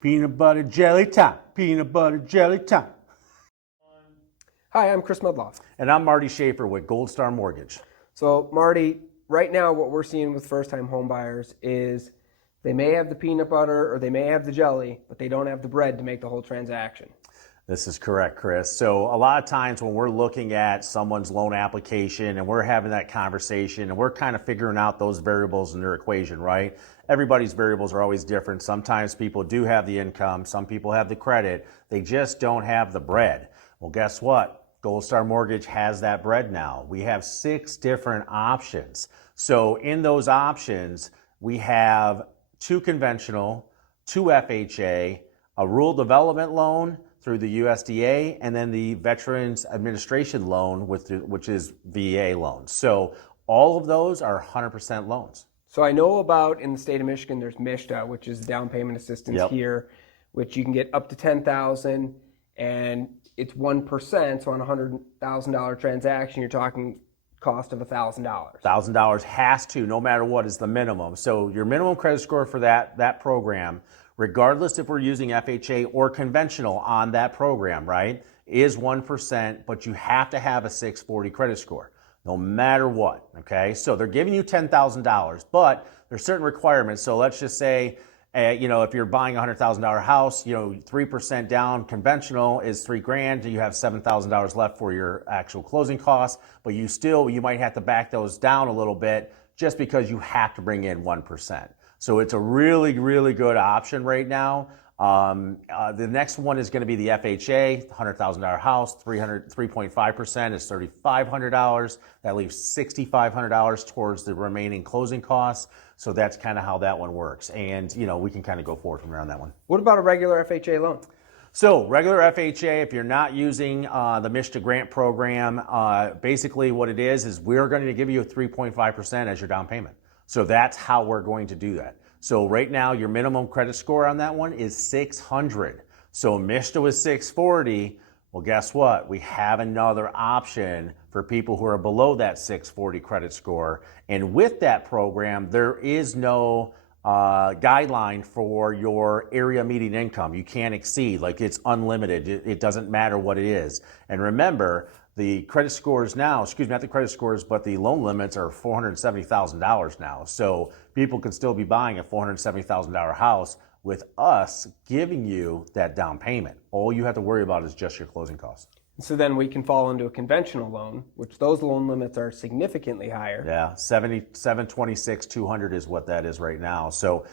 Peanut butter jelly time. Peanut butter jelly time. Hi, I'm Chris Mudloff. And I'm Marty Schaefer with Gold Star Mortgage. So, Marty, right now what we're seeing with first-time home buyers is they may have the peanut butter or they may have the jelly, but they don't have the bread to make the whole transaction. This is correct, Chris. So a lot of times when we're looking at someone's loan application and we're having that conversation and we're kind of figuring out those variables in their equation, right? Everybody's variables are always different. Sometimes people do have the income, some people have the credit, they just don't have the bread. Well, guess what? Gold Star Mortgage has that bread now. We have 6 different options. So in those options, we have 2 conventional, 2 FHA, a rural development loan through the USDA, and then the Veterans Administration loan, which is VA loans. So all of those are 100% loans. So I know about in the state of Michigan, there's MISHDA, which is down payment assistance here, which you can get up to $10,000, and it's 1%. So on a $100,000 transaction, you're talking cost of $1,000. $1,000 has to, no matter what, is the minimum. So your minimum credit score for that program, regardless if we're using FHA or conventional on that program, right, is 1%, but you have to have a 640 credit score, no matter what, okay? So they're giving you $10,000, but there's certain requirements. So let's just say, if you're buying a $100,000 house, 3% down conventional is $3,000. You have $7,000 left for your actual closing costs, but you might have to back those down a little bit just because you have to bring in 1%. So it's a really, really good option right now. The next one is going to be the FHA, $100,000 house, 3.5% is $3,500. That leaves $6,500 towards the remaining closing costs. So that's kind of how that one works. And, we can kind of go forward from there on that one. What about a regular FHA loan? So regular FHA, if you're not using the MISHDA grant program, basically what it is we're going to give you a 3.5% as your down payment. So that's how we're going to do that. So right now, your minimum credit score on that one is 600. So MISHDA was 640. Well, guess what? We have another option for people who are below that 640 credit score. And with that program, there is no guideline for your area median income. You can't exceed, it's unlimited. It doesn't matter what it is. And remember, the credit scores now, not the credit scores, but the loan limits are $470,000 now. So people can still be buying a $470,000 house with us giving you that down payment. All you have to worry about is just your closing costs. So then we can fall into a conventional loan, which those loan limits are significantly higher. Yeah, 726, 200 is what that is right now. So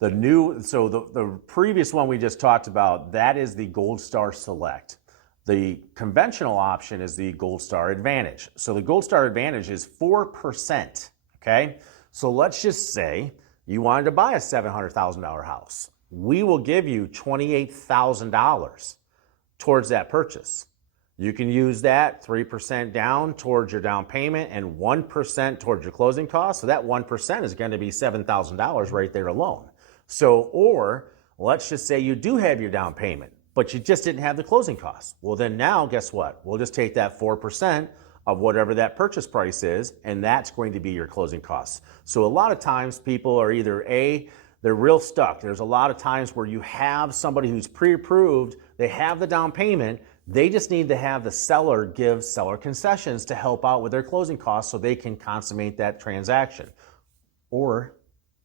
the previous one we just talked about, that is the Gold Star Select. The conventional option is the Gold Star Advantage. So the Gold Star Advantage is 4%, okay? So let's just say you wanted to buy a $700,000 house. We will give you $28,000 towards that purchase. You can use that 3% down towards your down payment and 1% towards your closing costs. So that 1% is going to be $7,000 right there alone. Or let's just say you do have your down payment, but you just didn't have the closing costs. Well, then now guess what? We'll just take that 4% of whatever that purchase price is, and that's going to be your closing costs. So a lot of times people are either they're real stuck. There's a lot of times where you have somebody who's pre-approved, they have the down payment, they just need to have the seller give seller concessions to help out with their closing costs so they can consummate that transaction. Or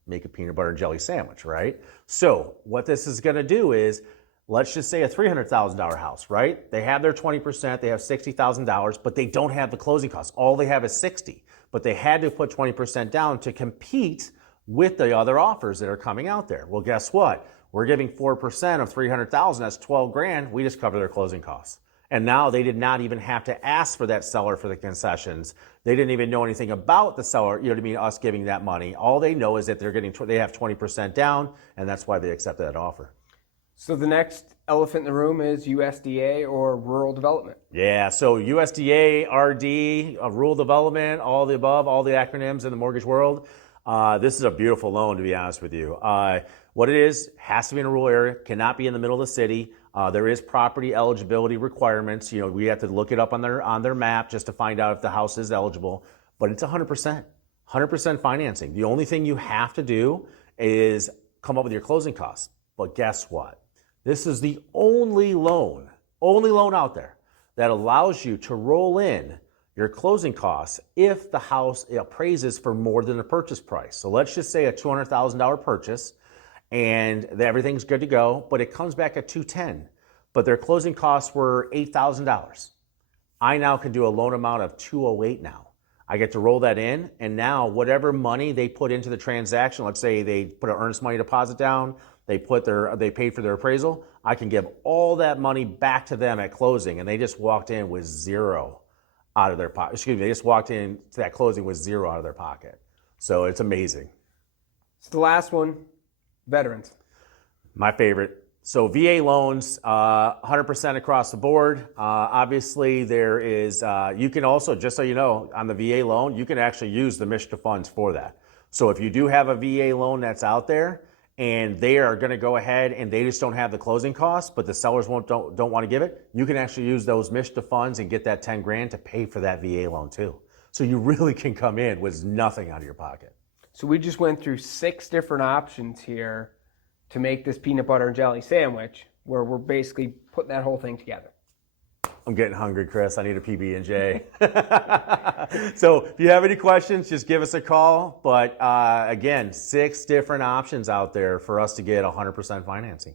make a peanut butter and jelly sandwich, right? So what this is going to do is, let's just say a $300,000 house, right? They have their 20%, they have $60,000, but they don't have the closing costs. All they have is $60,000, but they had to put 20% down to compete with the other offers that are coming out there. Well, guess what? We're giving 4% of $300,000, that's $12,000. We just cover their closing costs. And now they did not even have to ask for that seller for the concessions. They didn't even know anything about the seller, us giving that money. All they know is that they have 20% down, and that's why they accepted that offer. So the next elephant in the room is USDA or rural development. Yeah, so USDA, RD, rural development, all the above, all the acronyms in the mortgage world. This is a beautiful loan, to be honest with you. What it is, has to be in a rural area, cannot be in the middle of the city. There is property eligibility requirements. We have to look it up on their map just to find out if the house is eligible. But it's 100% financing. The only thing you have to do is come up with your closing costs. But guess what? This is the only loan out there that allows you to roll in your closing costs if the house appraises for more than the purchase price. So let's just say a $200,000 purchase and everything's good to go, but it comes back at 210, but their closing costs were $8,000. I now can do a loan amount of 208 now. I get to roll that in, and now whatever money they put into the transaction, let's say they put an earnest money deposit down, they paid for their appraisal, I can give all that money back to them at closing, and they just walked in with zero out of their pocket. Excuse me, they just walked in to that closing with zero out of their pocket. So it's amazing. So the last one, veterans. My favorite. So VA loans, 100% across the board. Obviously, there is, you can also, just so you know, on the VA loan, you can actually use the MSHDA funds for that. So if you do have a VA loan that's out there and they are going to go ahead and they just don't have the closing costs, but the sellers don't want to give it, you can actually use those MSHDA funds and get that 10 grand to pay for that VA loan too. So you really can come in with nothing out of your pocket. So we just went through 6 different options here to make this peanut butter and jelly sandwich, where we're basically putting that whole thing together. I'm getting hungry, Chris. I need a PB&J. So if you have any questions, just give us a call. But again, 6 different options out there for us to get 100% financing.